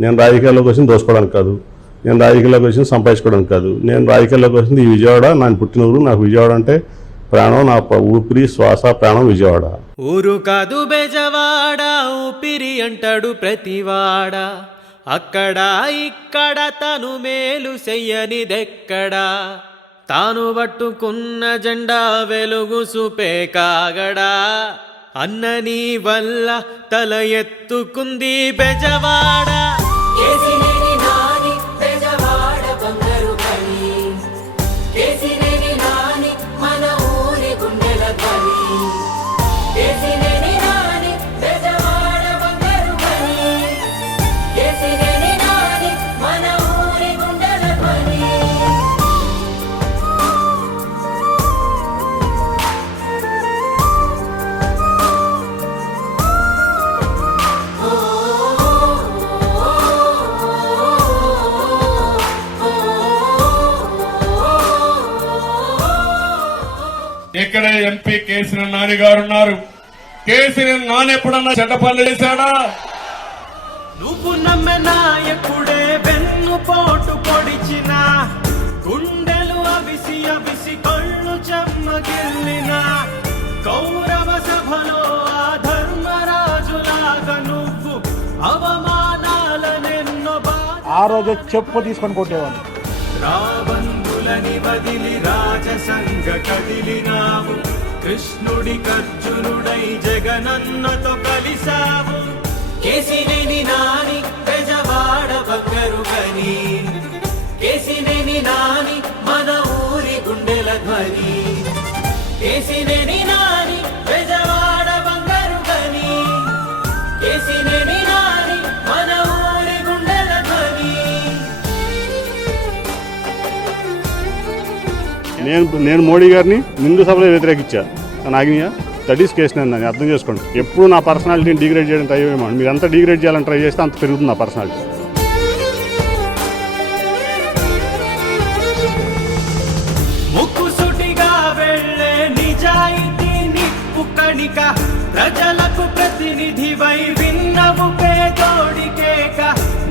నేను రాజకీయాల్లోకి వచ్చింది దోసుకోవడానికి కాదు, నేను రాజకీయాల్లోకి వచ్చింది సంపాదించుకోవడానికి కాదు. నేను రాజకీయాల్లోకి వచ్చింది ఈ విజయవాడ, నాకు పుట్టిన ఊరు. నాకు విజయవాడ అంటే ప్రాణం, నా ఊపిరి శ్వాస ప్రాణం విజయవాడ. ఊరు కాదు బెజవాడ, ఊపిరి అంటాడు ప్రతివాడ. అక్కడ ఇక్కడ తను మేలు చెయ్యనిదెక్కడా, తాను పట్టుకున్న జెండా వెలుగు చూపే కాగడా. అన్నని వల్ల తల ఎత్తుకుంది బెజవాడ. కేసినేని నాని బెజవాడ బంగారు గని, కేసినేని నాని మన ఊరి గుండెల గని. కేసినేని నాని బెజవాడ బంగారు గని, కేసినేని నాని మన ఊరి గుండెల గని. ఇక్కడ ఎంపీ కేసినేని నాని గారు ఉన్నారు. కేసినేని నాని ఎప్పుడన్నా చెడ్డ పనులు చేశాడా? నువ్వు నమ్మె నాయకుడే వెన్ను పోటు పొడిచిన, గుండెలు అవిసి అవిసి కళ్ళు చెమ్మగిల్లిన, కౌరవ సభలో ఆ ధర్మరాజులాగా నువ్వు అవమానాలనెన్నో ఆ రోజు చెప్పు తీసుకొని కొట్టేవాడు. రాబందులని వదిలి రాజసంగ కదిలినావు, కృష్ణుడి కర్జునుడై జగనన్నతో కలిసావు. కేసినేని నాని బెజవాడ బంగారు గని, కేసినేని నాని మన ఊరి గుండెల ధ్వని. కేసినేని నాని బెజవాడ బంగారు గని, కేసినేని నాని మన ఊరి గుండెల ధ్వని. నేను మోడీ గారిని నిండు సభలో వ్యతిరేకించా, నాగినియా దట్ ఈస్ కేసినేని నాని. అర్థం చేసుకోండి, ఎప్పుడు నా పర్సనాలిటీని డిగ్రేడ్ చేయడం ట్రై చేయమండి. మీరు ఎంత డిగ్రేడ్ చేయాలని ట్రై చేస్తే అంత పెరుగుతుంది నా పర్సనాలిటీ. ముక్కుసుటిగా వెళ్ళే నిజాయితీ నిప్పు కణిక, ప్రజలకు ప్రతినిధివై విన్నవు పేదోడికేక.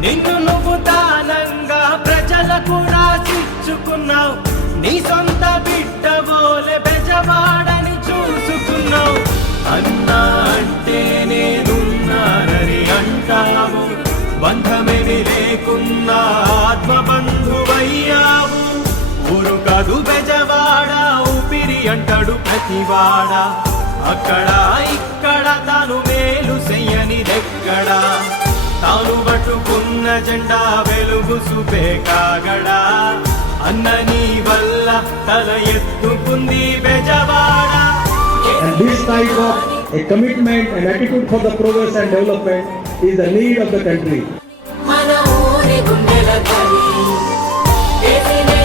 నిన్ను నువ్వు దానంగా ప్రజలకు రాసిచ్చుకున్నావు, నీ సొంత బిడ్డవోలే బెజవాడని చూసుకున్నావు. అన్నా అంటే నేనున్నానని అంటావు, బంధమేమి లేకున్నా ఆత్మబంధువయ్యావు. ఊరు కాదు బెజవాడ, ఊపిరి అంటాడు ప్రతివాడ. అక్కడ ఇక్కడ తాను మేలు చెయ్యనిదెక్కడా, తాను పట్టుకున్న జెండా వెలుగు చూపే కాగడా. అన్నని వల్ల తల ఎత్తుకుంది Bezawada. And this type of a commitment and attitude for the progress and development is the need of the country. మన ఊరి గుండెల గని, కేసినేని